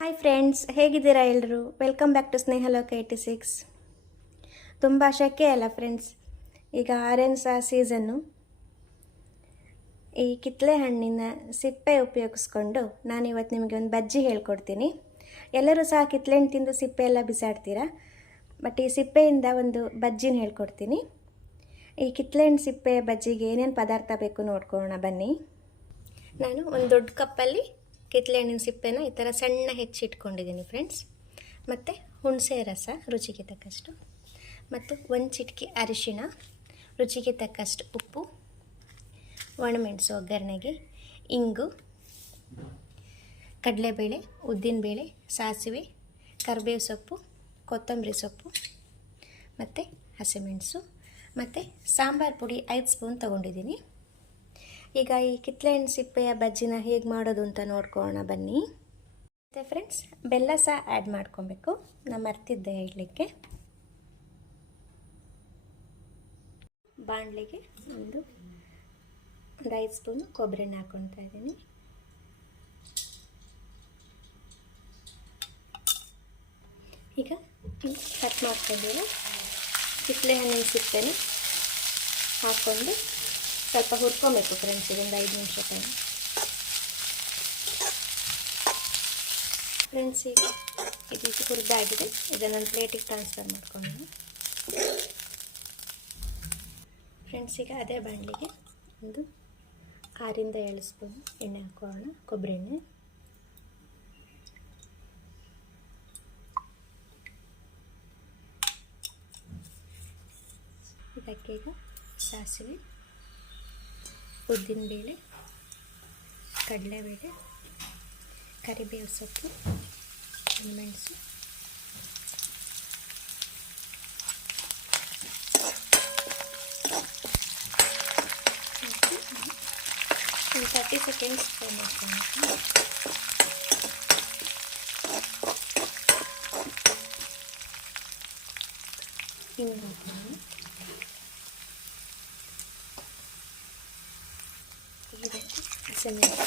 Hi friends ಹೇಗಿದ್ದೀರಾ ಎಲ್ಲರೂ welcome back to Sneha Snehaloka eighty six ತುಂಬ ಶೆಕೆ ಅಲ್ಲ ಫ್ರೆಂಡ್ಸ್ ಈಗ ಆರೆಂಜ್ ಸಹ ಸೀಸನ್ನು ಈ ಕಿತ್ತಳೆ ಹಣ್ಣಿನ ಸಿಪ್ಪೆ ಉಪಯೋಗಿಸ್ಕೊಂಡು ನಾನು ಇವತ್ತು ನಿಮಗೆ ಒಂದು ಬಜ್ಜಿ ಹೇಳ್ಕೊಡ್ತೀನಿ. ಎಲ್ಲರೂ ಸಹ ಕಿತ್ತಳೆ ಹಣ್ಣು ತಿಂದು ಸಿಪ್ಪೆ ಎಲ್ಲ ಬಿಸಾಡ್ತೀರಾ? ಬಟ್ ಈ ಸಿಪ್ಪೆಯಿಂದ ಒಂದು ಬಜ್ಜಿನ ಹೇಳ್ಕೊಡ್ತೀನಿ. ಈ ಕಿತ್ತಳೆ ಹಣ್ಣು ಸಿಪ್ಪೆ ಬಜ್ಜಿಗೆ ಏನೇನು ಪದಾರ್ಥ ಬೇಕು ನೋಡ್ಕೊಳ್ಳೋಣ ಬನ್ನಿ. ನಾನು ಒಂದು ದೊಡ್ಡ ಕಪ್ಪಲ್ಲಿ ಕಿತ್ತಳೆ ಹಣ್ಣಿನ ಸಿಪ್ಪೆನ ಈ ಥರ ಸಣ್ಣ ಹೆಚ್ಚಿಟ್ಕೊಂಡಿದ್ದೀನಿ ಫ್ರೆಂಡ್ಸ್. ಮತ್ತು ಹುಣಸೆ ರಸ, ರುಚಿಗೆ ತಕ್ಕಷ್ಟು. ಮತ್ತು ಒಂದು ಚಿಟಿಕೆ ಅರಿಶಿಣ, ರುಚಿಗೆ ತಕ್ಕಷ್ಟು ಉಪ್ಪು, ಒಣಮೆಣಸು ಒಗ್ಗರಣೆಗೆ, ಇಂಗು, ಕಡಲೆಬೇಳೆ, ಉದ್ದಿನಬೇಳೆ, ಸಾಸಿವೆ, ಕರಿಬೇವು ಸೊಪ್ಪು, ಕೊತ್ತಂಬರಿ ಸೊಪ್ಪು, ಮತ್ತು ಹಸಿಮೆಣಸು, ಮತ್ತು ಸಾಂಬಾರು ಪುಡಿ ಐದು ಸ್ಪೂನ್ ತೊಗೊಂಡಿದ್ದೀನಿ. ಈಗ ಈ ಕಿತ್ತಳೆ ಹಣ್ಣು ಸಿಪ್ಪೆಯ ಬಜ್ಜಿನ ಹೇಗೆ ಮಾಡೋದು ಅಂತ ನೋಡ್ಕೋಣ ಬನ್ನಿ. ಮತ್ತು ಫ್ರೆಂಡ್ಸ್ ಬೆಲ್ಲ ಸಹ ಆ್ಯಡ್ ಮಾಡ್ಕೊಬೇಕು. ನಾನು ಮರ್ತಿದ್ದೆ ಹೇಳಲಿಕ್ಕೆ. ಬಾಣಲೆಗೆ ಒಂದು ಒಂದು ಐದು ಸ್ಪೂನು ಕೊಬ್ಬರಿ ಹಾಕ್ಕೊಳ್ತಾ ಇದ್ದೀನಿ. ಈಗ ಕಟ್ ಮಾಡ್ಕೊಂಡಿರೋ ಕಿತ್ತಳೆ ಹಣ್ಣಿನ ಸಿಪ್ಪೆನ ಹಾಕ್ಕೊಂಡು ಸ್ವಲ್ಪ ಹುರ್ಕೊಬೇಕು ಫ್ರೆಂಡ್ಸ್ ಇದೊಂದು ಐದು ನಿಮಿಷ ಟೈಮ್ ಫ್ರೆಂಡ್ಸ್ ಈಗ ಇದು ಹುರಿದಾಗಿದೆ ಇದನ್ನು ಪ್ಲೇಟಿಗೆ ಟ್ರಾನ್ಸ್ಫರ್ ಮಾಡ್ಕೊಂಡು ಫ್ರೆಂಡ್ಸ್ ಈಗ ಅದೇ ಬಾಣಲಿಗೆ ಒಂದು ಆರಿಂದ ಏಳು ಸ್ಪೂನ್ ಎಣ್ಣೆ ಹಾಕೋಣ ಕೊಬ್ಬರಿ ಎಣ್ಣೆ. ಇದಕ್ಕೆ ಈಗ ಸಾಸಿವೆ. ಉದ್ದಿನಬೇಳೆ ಕಡಲೆಬೇಳೆ ಕರಿಬೇವು ಸೊಪ್ಪು ಮೆಣಸು ಒಂದು ತರ್ಟಿ ಸೆಕೆಂಡ್ಸ್ ಫ್ರೈ ಮಾಡ್ಕೊಂಡು ಹಿಂಗೆ ಹಾಕೊಂಡು ಇದಕ್ಕೆ ಹಸಿಮೆಣಸು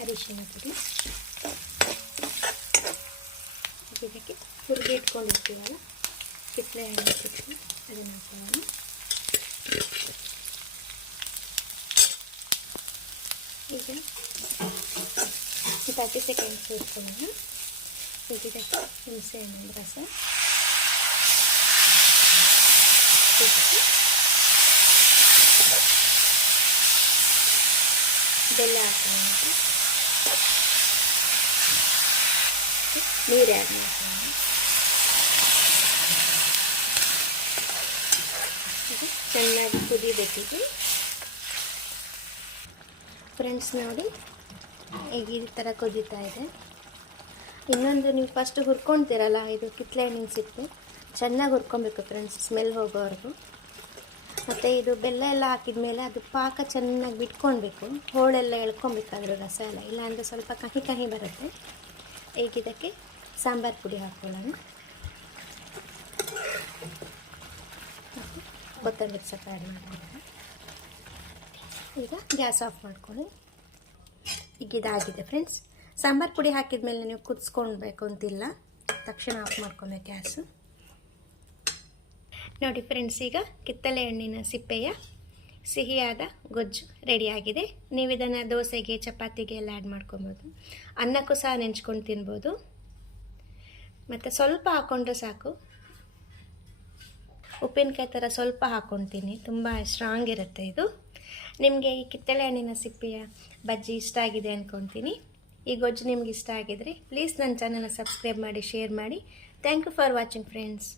ಅರಿಶಿನ ಪುಡಿ ಇದಕ್ಕೆ ಹುರಿದು ಇಟ್ಕೊಂಡಿರ್ತೀವಲ್ಲ ಕಿತ್ತಳೆ ಹಣ್ಣು ಸಿಪ್ಪೆ ಅದನ್ನು ಹಾಕೋಣ ಈಗ ತರ್ಟಿ ಸೆಕೆಂಡ್ಸ್ ಇಟ್ಕೊಳ್ಳೋಣ ಈಗ ಇದಕ್ಕೆ ಹುಣಸೆ ಹಣ್ಣಿನ ರಸ ಬೆಲ್ಲ ಹಾಕೊಂಡು ನೀರು ಆ್ಯಡ್ ಇದು ಚೆನ್ನಾಗಿ ಕುದಿಬೇಕಿದೆ. ಫ್ರೆಂಡ್ಸ್ ನೋಡಿ, ಈಗ ಈ ಥರ ಕುದೀತಾ ಇದೆ. ಇನ್ನೊಂದು ನೀವು ಫಸ್ಟ್ ಹುರ್ಕೊಳ್ತೀರಲ್ಲ ಇದು ಕಿತ್ಲೆ ಹಣ್ಣಿನ ಸಿಪ್ಪೆ. ಚೆನ್ನಾಗಿ ಹುರ್ಕೊಬೇಕು ಫ್ರೆಂಡ್ಸ್ ಸ್ಮೆಲ್ ಹೋಗೋವರೆಗೂ. ಮತ್ತು ಇದು ಬೆಲ್ಲ ಎಲ್ಲ ಹಾಕಿದ ಮೇಲೆ ಅದು ಪಾಕ ಚೆನ್ನಾಗಿ ಬಿಟ್ಕೊಳ್ಬೇಕು. ಹೋಳೆಲ್ಲ ಎಳ್ಕೊಬೇಕಾದ್ರೆ ರಸ ಎಲ್ಲ. ಇಲ್ಲಾಂದರೆ ಸ್ವಲ್ಪ ಕಹಿ ಕಹಿ ಬರುತ್ತೆ. ಈಗ ಇದಕ್ಕೆ ಸಾಂಬಾರು ಪುಡಿ ಹಾಕ್ಕೊಳ್ಳೋಣ ಕೊತ್ತಂಬರಿ ಸೊಪ್ಪು ಆ್ಯಡ್ ಮಾಡ್ಕೊಳ್ಳೋಣ ಈಗ ಗ್ಯಾಸ್ ಆಫ್ ಮಾಡ್ಕೊಳ್ಳಿ. ಈಗ ಇದಾಗಿದೆ ಫ್ರೆಂಡ್ಸ್. ಸಾಂಬಾರು ಪುಡಿ ಹಾಕಿದ ಮೇಲೆ ನೀವು ಕುದಿಸ್ಕೊಳ್ಬೇಕು ಅಂತಿಲ್ಲ. ತಕ್ಷಣ ಆಫ್ ಮಾಡ್ಕೊಬೇಕು ಗ್ಯಾಸು. ನೋಡಿ ಫ್ರೆಂಡ್ಸ್ ಈಗ ಕಿತ್ತಲೆ ಹಣ್ಣಿನ ಸಿಪ್ಪೆಯ ಸಿಹಿಯಾದ ಗೊಜ್ಜು ರೆಡಿಯಾಗಿದೆ. ನೀವು ಇದನ್ನು ದೋಸೆಗೆ, ಚಪಾತಿಗೆ ಎಲ್ಲ ಆ್ಯಡ್ ಮಾಡ್ಕೊಬೋದು. ಅನ್ನಕ್ಕೂ ಸಹ ನೆಂಚ್ಕೊಂಡು ತಿನ್ಬೋದು. ಮತ್ತು ಸ್ವಲ್ಪ ಹಾಕ್ಕೊಂಡ್ರೆ ಸಾಕು. ಉಪ್ಪಿನಕಾಯಿ ಥರ ಸ್ವಲ್ಪ ಹಾಕ್ಕೊತೀನಿ ತುಂಬ ಸ್ಟ್ರಾಂಗ್ ಇರುತ್ತೆ ಇದು. ನಿಮಗೆ ಈ ಕಿತ್ತಳೆ ಹಣ್ಣಿನ ಸಿಪ್ಪೆಯ ಬಜ್ಜಿ ಇಷ್ಟ ಆಗಿದೆ ಅಂದ್ಕೊತೀನಿ ಈ ಗೊಜ್ಜು ನಿಮ್ಗೆ ಇಷ್ಟ ಆಗಿದರೆ ಪ್ಲೀಸ್ ನನ್ನ ಚಾನಲ್ನ ಸಬ್ಸ್ಕ್ರೈಬ್ ಮಾಡಿ ಶೇರ್ ಮಾಡಿ. Thank you for watching friends